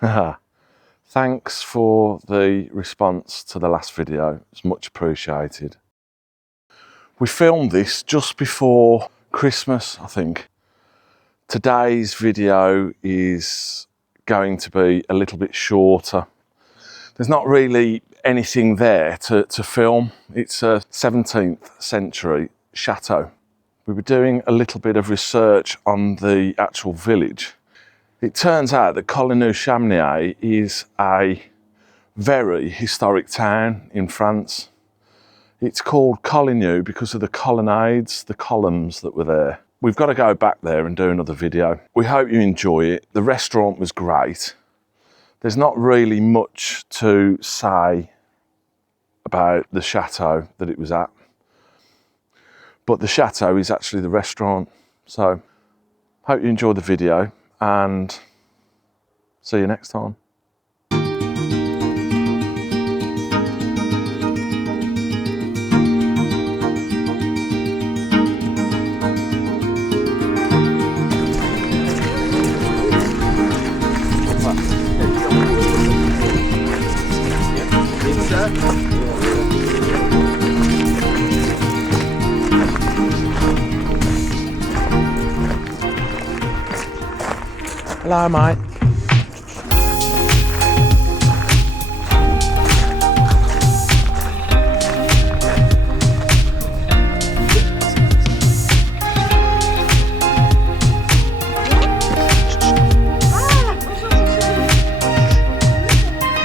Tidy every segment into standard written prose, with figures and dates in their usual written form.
Thanks for the response to the last video. It's much appreciated. We filmed this just before Christmas, I think. Today's video is going to be a little bit shorter. There's not really anything there to film. It's a 17th century chateau. We were doing a little bit of research on the actual village. It turns out that Coulounieix Chamiers is a very historic town in France. It's called Coulounieix because of the colonnades, the columns that were there. We've got to go back there and do another video. We hope you enjoy it. The restaurant was great. There's not really much to say about the chateau that it was at, but the chateau is actually the restaurant. So, hope you enjoy the video and see you next time. Hello, mate.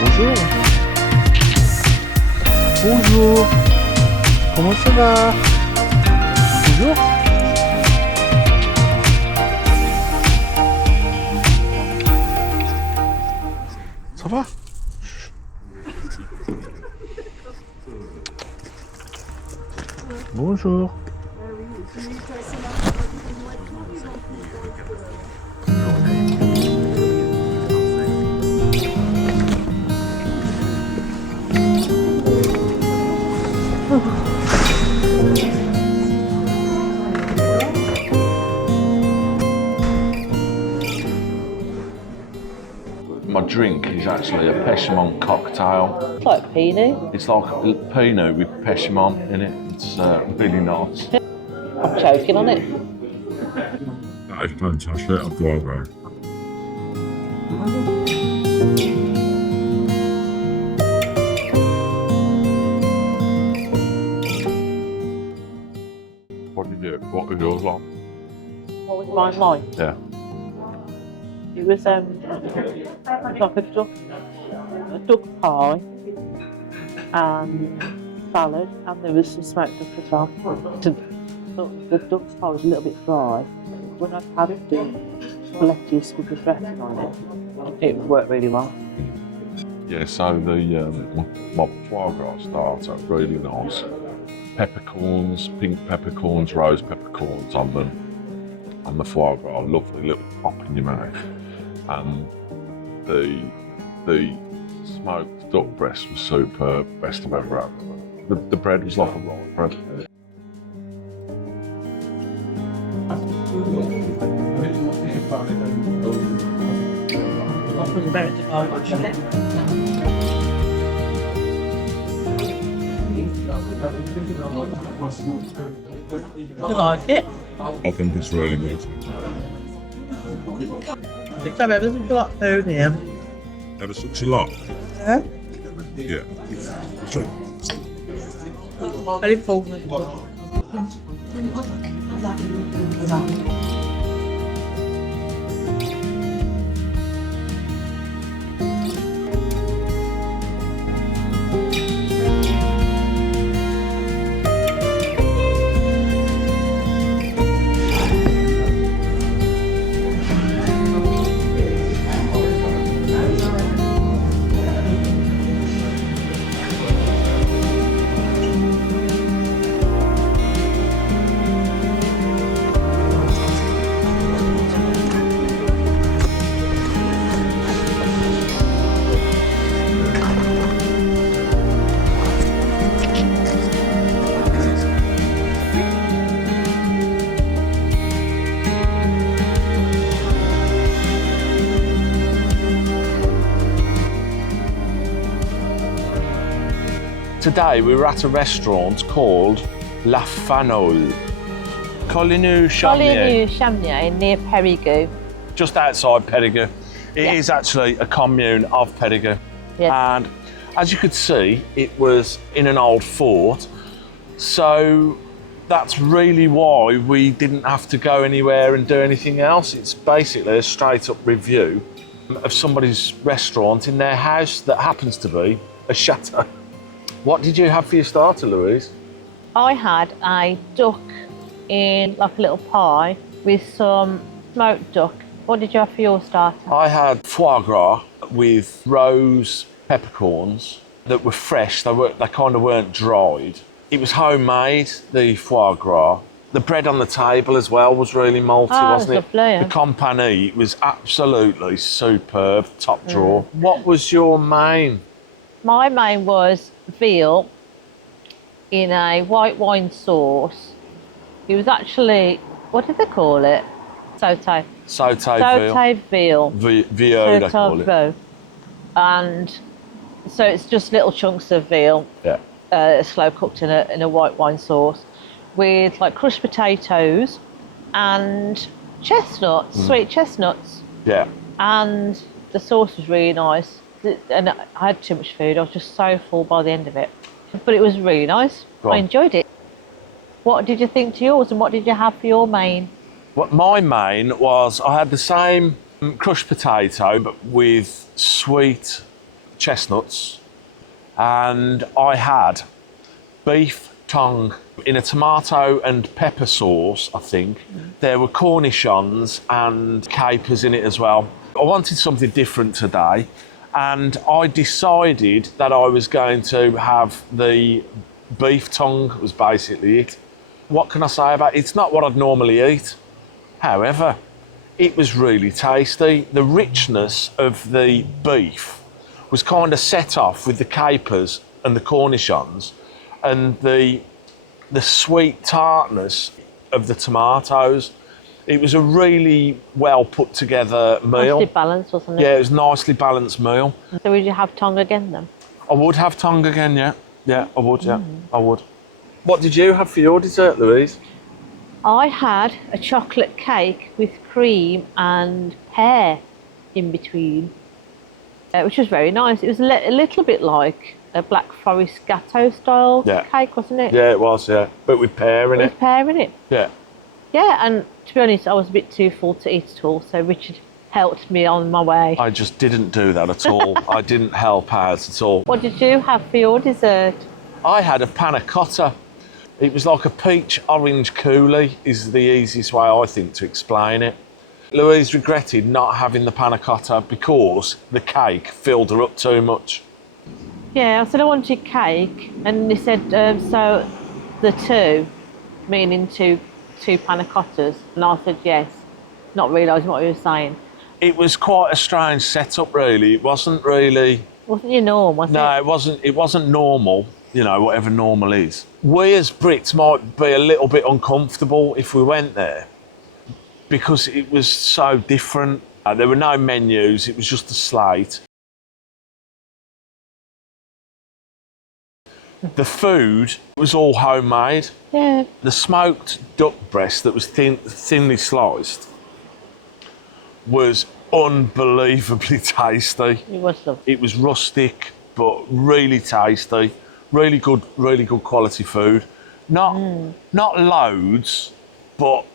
Bonjour. Bonjour. Comment ça va? Bonjour. Ça va? Bonjour. My drink is actually a pêchement cocktail. It's like Pinot. It's like Pinot with pêchement in it. It's really nice. I'm choking on it. That is fantastic. I've got it. What did you do? What was yours like? What was mine like? Yeah. It was like a duck pie and salad, and there was some smoked duck as well. The duck pie was a little bit dry. When I had the lettuce with the dressing on it, it worked really well. Yeah, so my foie gras starter, really nice. Peppercorns, pink peppercorns, rose peppercorns on them. And the foie gras, lovely little pop in your mouth. And the smoked duck breast was superb, best I've ever had. The bread was like a roll of bread. You like it? I think it's really good. I think I've ever since you like food here. Ever such a lot? Yeah. Yeah. So, Very full. Today we were at a restaurant called La Fanole Coulounieix Chamiers, Coulounieix Chamiers near Périgueux. just outside Périgueux. It Yeah. is actually a commune of Périgueux. Yes. And as you could see, it was in an old fort. So that's really why we didn't have to go anywhere and do anything else. It's basically a straight up review of somebody's restaurant in their house that happens to be a chateau. What did you have for your starter, Louise? I had a duck in like a little pie with some smoked duck. What did you have for your starter? I had foie gras with rose peppercorns that were fresh. They kind of weren't dried. It was homemade, the foie gras. The bread on the table as well was really malty, wasn't it? Lovely, yeah. The compagnie was absolutely superb, top drawer. What was your main? My main was veal in a white wine sauce. It was actually, what did they call it? Sauté. Sauté veal. Sauté veal. Veal, they call it. Veal. And so it's just little chunks of veal, Yeah. slow cooked in a white wine sauce, with like crushed potatoes and chestnuts, sweet chestnuts. Yeah. And the sauce was really nice. And I had too much food. I was just so full by the end of it. But it was really nice. Go on. I enjoyed it. What did you think to yours, and what did you have for your main? What my main was, I had the same crushed potato, but with sweet chestnuts, and I had beef tongue in a tomato and pepper sauce, I think. There were cornichons and capers in it as well. I wanted something different today, and I decided that I was going to have the beef tongue, was basically it. What can I say about it? It's not what I'd normally eat. However, it was really tasty. The richness of the beef was kind of set off with the capers and the cornichons, and the sweet tartness of the tomatoes. It was a really well put together meal. Nicely balanced, wasn't it? Yeah, it was a nicely balanced meal. So would you have tongue again then? I would have tongue again, yeah. Yeah, I would, yeah. I would. What did you have for your dessert, Louise? I had a chocolate cake with cream and pear in between, which was very nice. It was a little bit like a Black Forest gâteau style cake, wasn't it? Yeah, it was, yeah. But with pear in it. With pear in it. Yeah. Yeah, and to be honest, I was a bit too full to eat at all, so Richard helped me on my way. I just didn't do that at all. I didn't help out at all. What did you have for your dessert? I had a panna cotta. It was like a peach orange coulis, is the easiest way I think to explain it. Louise regretted not having the panna cotta because the cake filled her up too much. Yeah, I said I wanted cake, and they said, so the two, meaning two panna cottas, and I said yes, not realising what he was saying. It was quite a strange setup, really. It wasn't really... Wasn't your norm, was it? No, it wasn't normal, you know, whatever normal is. We as Brits might be a little bit uncomfortable if we went there because it was so different. There were no menus, it was just a slate. The food was all homemade. Yeah. The smoked duck breast that was thinly sliced was unbelievably tasty. It was lovely. It was rustic, but really tasty. Really good quality food. Not loads, but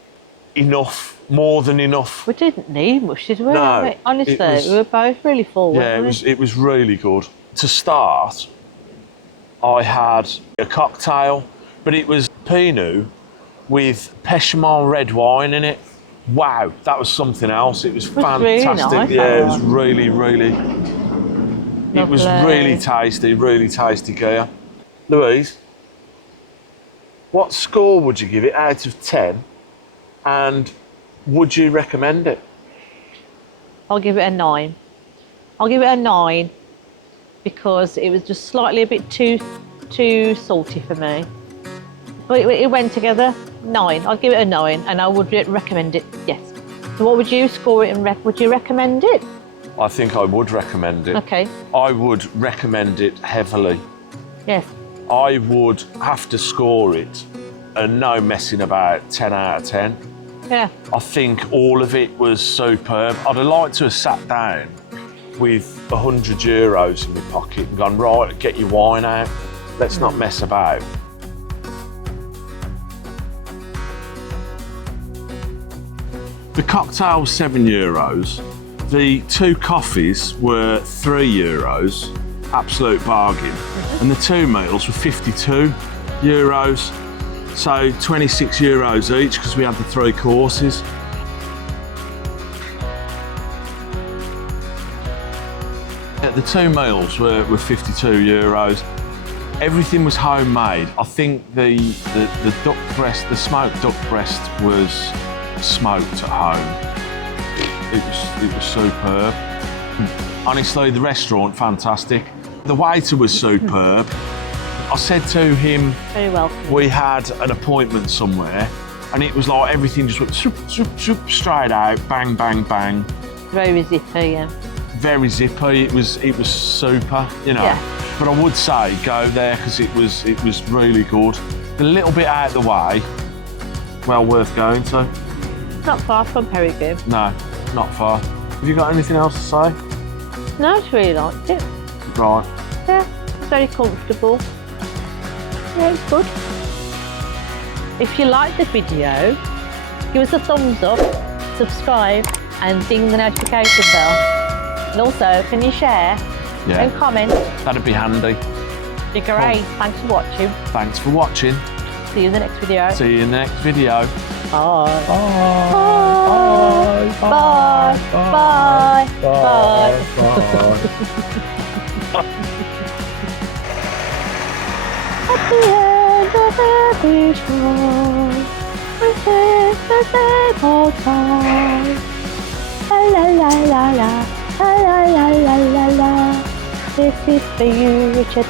enough, more than enough. We didn't need much, did we? No, Honestly, it was- we were both really full, Yeah, weren't we? it was really good. To start, I had a cocktail, but it was Pinot with Pechamon red wine in it. Wow, that was something else. It was really fantastic. nice, Yeah, that it was one. really. It was Lovely. really tasty gear. Louise, what score would you give it out of 10? And would you recommend it? I'll give it a 9. I'll give it a 9 because it was just slightly a bit too salty for me. But it went together. 9. I'll give it a 9, and I would recommend it. Yes. So what would you score it, and would you recommend it? I think I would recommend it. Okay. I would recommend it heavily. Yes. I would have to score it, and no messing about, 10 out of 10. Yeah. I think all of it was superb. I'd have liked to have sat down with €100 in my pocket and gone, right, get your wine out. Let's not mess about. The cocktail was €7. The 2 coffees were €3. Absolute bargain. And the 2 meals were €52. So €26 each because we had the 3 courses. The 2 meals were €52. Everything was homemade. I think the duck breast, the smoked duck breast was smoked at home. It was superb. Honestly, the restaurant, fantastic. The waiter was superb. I said to him, Very welcome. we had an appointment somewhere, and it was like everything just went swoop, swoop, swoop, straight out, bang, bang, bang. Very zippy, yeah. Very zippy. It was super, you know. Yeah. But I would say go there because it was really good. A little bit out of the way, well worth going to. Not far from Perigord. No, not far. Have you got anything else to say? No, I just really liked it. Right. Yeah, it's very comfortable. Yeah, it's good. If you liked the video, give us a thumbs up, subscribe, and ding the notification bell. And also, can you share and comment? That'd be handy. Be great. Thanks for watching. Thanks for watching. See you in the next video. See you in the next video. Bye. Bye. Bye. Bye. Bye. At the end of every show, we sing the same old song. La la la la la, la la la la la la. This is for you, Richard.